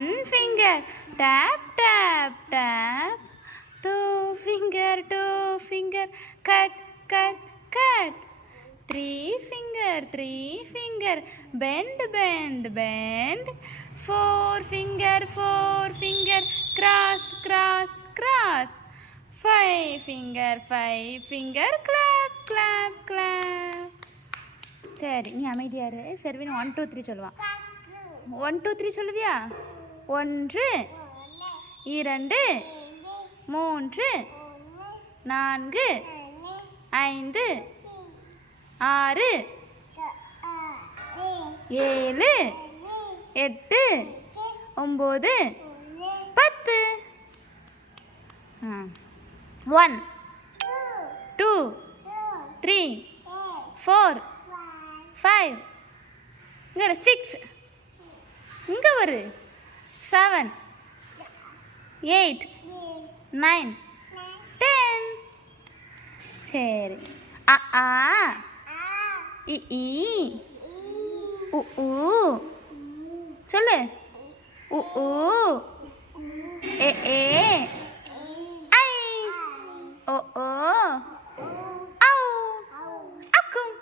One finger, tap, tap, tap. Two finger, cut, cut, cut. Three finger, bend, bend, bend. Four finger, cross, cross, cross. Five finger, clap, clap, clap. சரி நீ அமைதியாரு. Sherwin 1 2 3 சொல்லுவான். 1 2 3 சொல்லுவியா? 1 2 3 4 5 6 7 8 9 10. 1 2 3 4 5 இங்கே 6 இங்கே ஒரு 7 8 9 10. சரி அ ஆ இ ஈ உ ஊ சொல்லு. உ ஊ ஏ ஏ ஐ ஓ ஓ ஔ அக்கும்.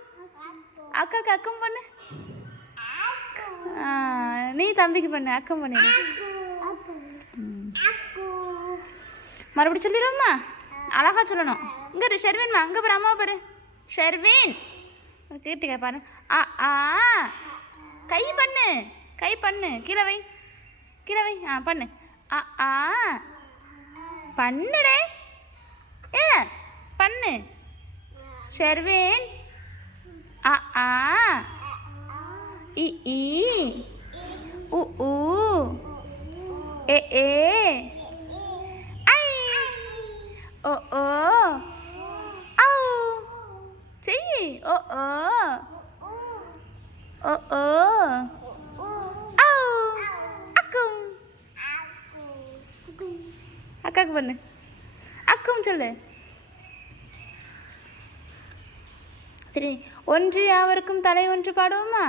அக்காக்கு அக்கம் பண்ணு. நீ தம்பிக்கு பண்ணு. அக்கம் பண்ணிடு. மறுபடியும் சொல்லிடுவோம்மா. அழகா சொல்லணும். இங்கே ஷெர்வின்மா அங்கே பாரு. அம்மா பாரு. ஷெர்வின் கீர்த்திகா பாரு. ஆ ஆ கை பண்ணு. கை பண்ணு. கீழே வை. கீழே வை. பண்ணு. ஆ ஆ பண்ணுடே. ஏ பண்ணு. ஷெர்வின் ஆ ஆ இ ஈ உ ஊ ஏ ஏ ஐ ஓ ஓ ஔ செய். ஓ ஓ ஓ ஓ ஔ அக்கும். அக்காக்கு பண்ணு. அக்கும் சொல்லு. சரி ஒன்று யாவருக்கும் தலை ஒன்று பாடுவோமா?